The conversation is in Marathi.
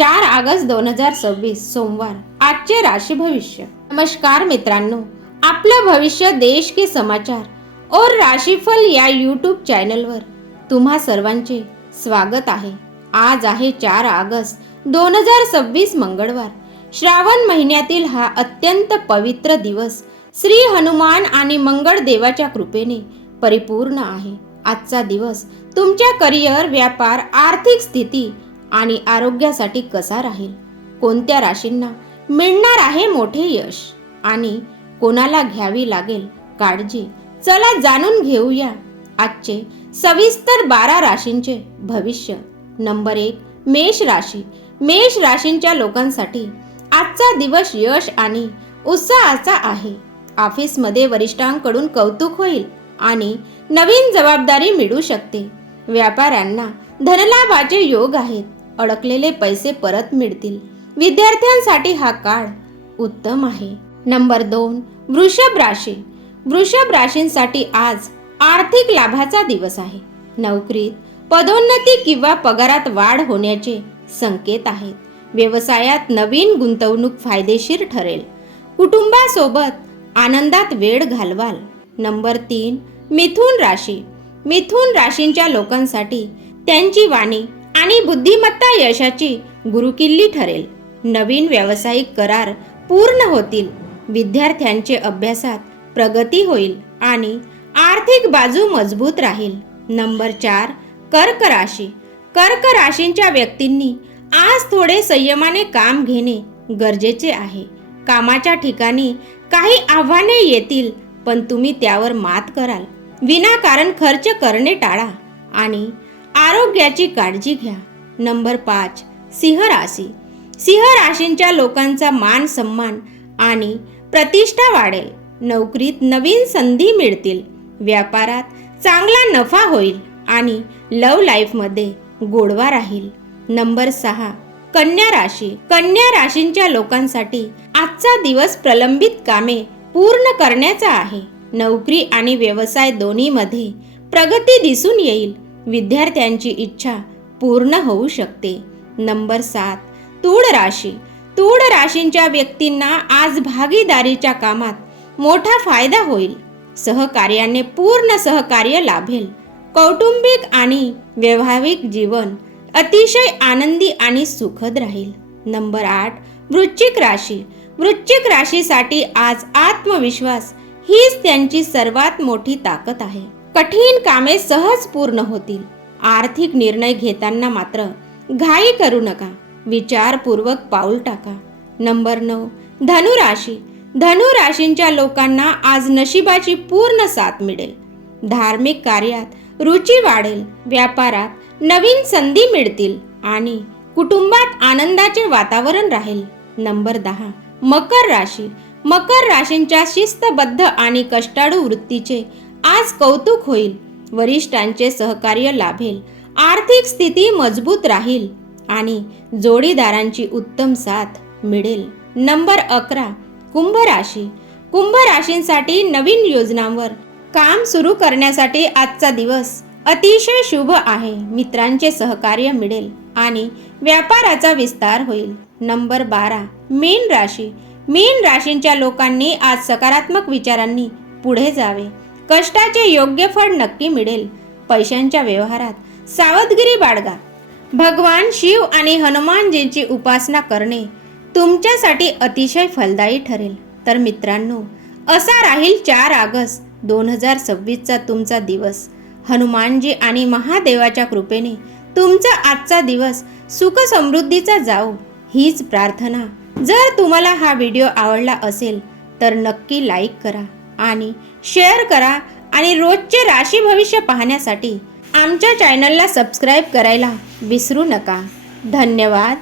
4 ऑगस्ट 2026 सोमवार। आजचे राशि भविष्य। नमस्कार मित्रांनो, आपलं भविष्य देश के समाचार और राशिफल या यूट्यूब चॅनलवर तुम्हा सर्वांचे स्वागत आहे। आज आहे 4 ऑगस्ट 2026 मंगळवार। श्रावण महिन्यातील हा अत्यंत पवित्र दिवस श्री हनुमान आणि मंगळ देवाच्या कृपेने परिपूर्ण आहे। आजचा दिवस तुमच्या करिअर, व्यापार, आर्थिक स्थिती आणि आरोग्यासाठी कसा राहील, कोणत्या राशींना मिळणार आहे मोठे यश आणि कोणाला घ्यावी लागेल काळजी, चला जाणून घेऊया आजचे सविस्तर 12 राशींचे भविष्य। नंबर 1, मेष राशी। मेष राशींच्या लोकांसाठी आजचा दिवस यश आणि उत्साहाचा आहे। ऑफिसमध्ये वरिष्ठांकडून कौतुक होईल आणि नवीन जबाबदारी मिळू शकते। व्यापाऱ्यांना धनलाभाचे योग आहेत। अडकलेले पैसे परत मिळतील। विद्यार्थ्यांसाठी हा काळ उत्तम आहे। नंबर 2, वृषभ राशी। वृषभ राशींसाठी आज आर्थिक लाभाचा दिवस आहे। नोकरीत पदोन्नती किंवा पगारात वाढ होण्याचे संकेत आहेत। व्यवसायात नवीन गुंतवणूक फायदेशीर ठरेल। कुटुंबासोबत आनंदात वेळ घालवाल। नंबर 3, मिथुन राशी। मिथुन राशींच्या लोकांसाठी त्यांची वाणी आणि बुद्धिमत्ता यशाची गुरुकिल्ली ठरेल। नवीन व्यावसायिक करार पूर्ण होतील। विद्यार्थ्यांचे अभ्यासात प्रगती होईल आणि आर्थिक बाजू मजबूत राहील। नंबर 4, कर्क राशी। कर्क राशींच्या व्यक्तींनी आज थोडे संयमाने काम घेणे गरजेचे आहे। कामाच्या ठिकाणी काही आव्हाने येतील, पण तुम्ही त्यावर मात कराल। विनाकारण खर्च करणे टाळा आणि आरोग्याची काळजी घ्या। नंबर 5, सिंह राशी। सिंह राशींच्या लोकांचा मान सन्मान आणि प्रतिष्ठा वाढेल। नोकरीत नवीन संधी मिळतील। व्यापारात चांगला नफा होईल आणि लव्ह लाईफमध्ये गोडवा राहील। नंबर 6, कन्या राशी। कन्या राशींच्या लोकांसाठी आजचा दिवस प्रलंबित कामे पूर्ण करण्याचा आहे। नोकरी आणि व्यवसाय दोन्हीमध्ये प्रगती दिसून येईल। विद्यार्थ्यांची इच्छा पूर्ण होऊ शकते। नंबर 7, तूळ राशी। तूळ राशींच्या व्यक्तींना आज भागीदारीच्या कामात मोठा फायदा होईल। सहकार्याने पूर्ण सहकार्य लाभेल। कौटुंबिक आणि वैवाहिक जीवन अतिशय आनंदी आणि सुखद राहील। नंबर 8, वृश्चिक राशी। वृश्चिक राशीसाठी आज आत्मविश्वास हीच त्यांची सर्वात मोठी ताकद आहे। कठीण कामे सहज पूर्ण होतील। आर्थिक निर्णय घेताना मात्र घाई करू नका, विचारपूर्वक पाऊल टाका। नंबर 9, धनु राशी। धनु राशींच्या लोकांना आज नशिबाची पूर्ण साथ मिळेल। धार्मिक कार्यात रुची वाढेल। व्यापारात नवीन संधी मिळतील आणि कुटुंबात आनंदाचे वातावरण राहील। नंबर 10, मकर राशी। मकर राशींच्या शिस्तबद्ध आणि कष्टाळू वृत्तीचे आज कौतुक होईल। वरिष्ठांचे सहकार्य लाभेल। आर्थिक स्थिती मजबूत राहील आणि जोडीदारांची उत्तम साथ मिळेल। नंबर 11, कुंभ राशी। कुंभ राशींसाठी नवीन योजनांवर काम सुरू करण्यासाठी आजचा दिवस अतिशय शुभ आहे। मित्रांचे सहकार्य मिळेल आणि व्यापाराचा विस्तार होईल। नंबर 12, मीन राशी। मीन राशींच्या लोकांनी आज सकारात्मक विचारांनी पुढे जावे। कष्टाचे योग्य फळ नक्की मिळेल। पैशांच्या व्यवहारात सावधगिरी बाळगा। भगवान शिव आणि हनुमानजींची उपासना करणे तुमच्यासाठी अतिशय फलदायी ठरेल। तर मित्रांनो, असा राहील 4 ऑगस्ट 2026चा तुमचा दिवस। हनुमानजी आणि महादेवाच्या कृपेने तुमचा आजचा दिवस सुख समृद्धीचा जाओ, हीच प्रार्थना। जर तुम्हाला हा व्हिडिओ आवडला असेल तर नक्की लाईक करा आणि शेअर करा आणि रोजचे राशी भविष्य पाहण्यासाठी आमच्या चॅनलला सबस्क्राईब करायला विसरू नका। धन्यवाद।